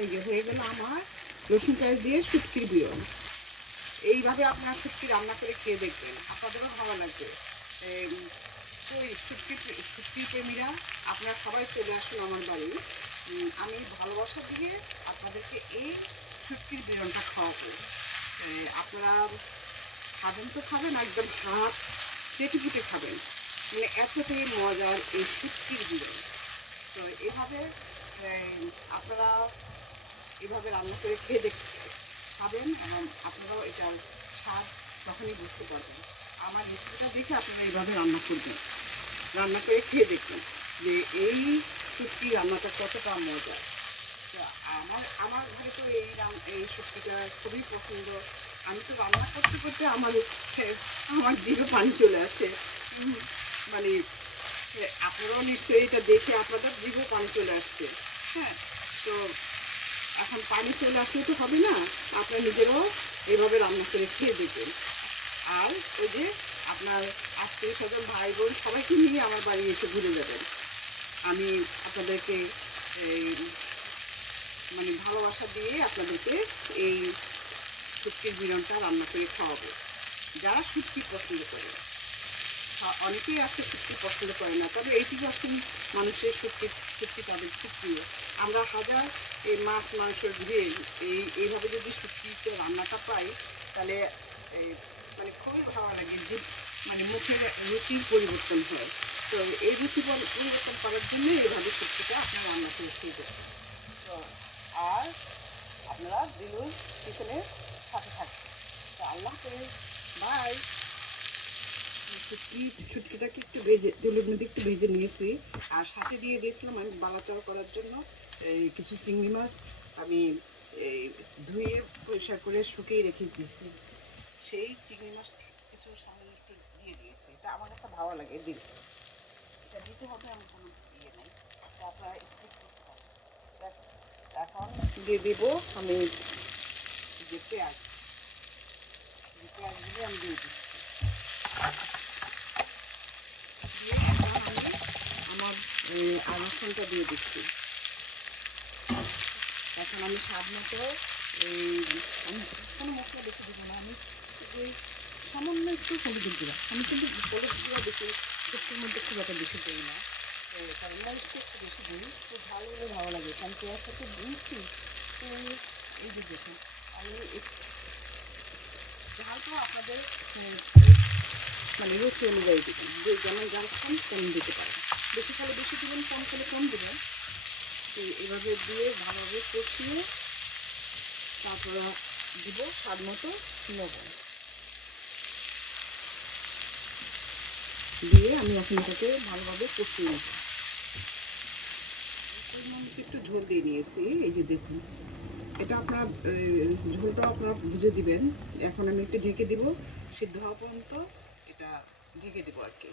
এই যে হয়ে গেল আমার রসুন পেঁয়াজ দিয়ে শুটকির বিয়ন। এইভাবে আপনারা শুটকি রান্না করে খেয়ে দেখবেন, আপনাদেরও ভালো লাগবে। ওই শুটকির প্রেমীরা আপনারা সবাই চলে আসুন আমার বাড়ি। আমি ভালোবাসা দিয়ে আপনাদেরকে এই শুটকির বিয়নটা খাওয়াবো। আপনারা খাবেন তো খাবেন, একদম হাত চেটে পুটে খাবেন, মানে এতটাই মজার এই শুটকির বিয়ন। তো এভাবে আপনারা এভাবে রান্না করে খেয়ে খাবেন এবং আপনারাও এটার স্বাদ তখনই বুঝতে পারবেন। আমার রেসিপিটা দেখে আপনারা এইভাবে রান্না করবেন, রান্না করে খেয়ে দেখবেন যে এই শুটকি রান্নাটা কতটা মজার। তো আমার আমার ঘরে তো এই শুটকিটা খুবই পছন্দ। আমি তো রান্না করতে করতে আমার জিভে পানি চলে আসে। মানে আপনারাও নিশ্চয়ই এটা দেখে আপনাদের জিভে পানি চলে আসছে। হ্যাঁ, তো এখন পানি চলে আসলে তো হবে না, আপনারা নিজেরাও এইভাবে রান্না করে খেয়ে দেবেন। আর ওই যে আপনার আত্মীয় স্বজন ভাই বোন সবাইকে নিয়ে আমার বাড়ি এসে ঘুরে যাবেন। আমি আপনাদেরকে এই মানে ভালোবাসা দিয়ে আপনাদেরকে এই শুটকির বিরিয়ানিটা রান্না করে খাওয়াবো। যারা শুটকি পছন্দ করে, অনেকেই আছে শুটকি পছন্দ করে না, তবে 80% মানুষের শুটকি তাদের খুব প্রিয়। আমরা হাজার এই মাছ মাংসের ঘিরে এইভাবে যদি শুটকিতে রান্নাটা পাই, তাহলে মানে খুবই ভালো লাগে, যে মানে মুখের রুচির পরিবর্তন হয়। তো এই রুচি পরিবর্তন করার জন্য এইভাবে শুটকিটা আপনার রান্না করে খেয়ে দেবেন। তো আর আপনারা দিলুর কিচেনের সাথে থাকবেন। তো আল্লাহ হাফেজ, বাই। শুটকিটাকে একটু তেলের মধ্যে একটু ভেজে নিয়েছি, আর সাথে দিয়ে দিয়েছিলাম আমি বালাচাও করার জন্য এই কিছু চিংড়ি মাছ আমি এই ধুয়ে পরিষ্কার করে শুকিয়ে রেখে দিয়েছি। সেই চিংড়ি মাছ কিছু সামনে একটু দিয়ে দিয়েছি, এটা আমার কাছে ভালো লাগে দিলে। এটা দিতে হবে আমি কোনো ইয়ে নেই, আপনারা স্কিপ করতে পারেন। এখন দিয়ে দিব আমি যে পেঁয়াজগুলি আমি দিয়ে দিচ্ছি। দিয়ে এখন আমি আমার রসুনটা দিয়ে দিচ্ছি। এখন আমি স্বাদ মতো আমি কোনো মশলা বেশি দেবো না, আমি ওই সামান্য একটু হলুদের গুঁড়া, আমি কিন্তু হলুদ গুঁড়া বেশি শুটকির মধ্যে খুব একটা বেশি দিই না, কারণ মরিচটা একটু বেশি দিই, একটু ঝাল হলে ভালো লাগে, কারণ পেঁয়াজ সাথে দিয়েছি। তো এই যে দেখুন আমি ঝালটা আপনাদের মানে রুচি অনুযায়ী দেবেন, যে যেমন ঝাল খান তেমন দিতে পারেন, বেশি খালে বেশি দেবেন, কম খালে কম দেবেন। তো এভাবে দিয়ে ভালোভাবে কষিয়ে তারপরে দিব স্বাদ মতো লবণ দিয়ে আমি এখন এটাকে ভালোভাবে কষিয়ে নেব। একটু ঝোল দিয়ে নিয়েছি, এই যে দেখুন এটা আপনার ঝোলটা আপনারা বুঝে দিবেন। এখন আমি একটু ঢেকে দিব, সিদ্ধ হওয়া পর্যন্ত এটা ঢেকে দেবো আর কি।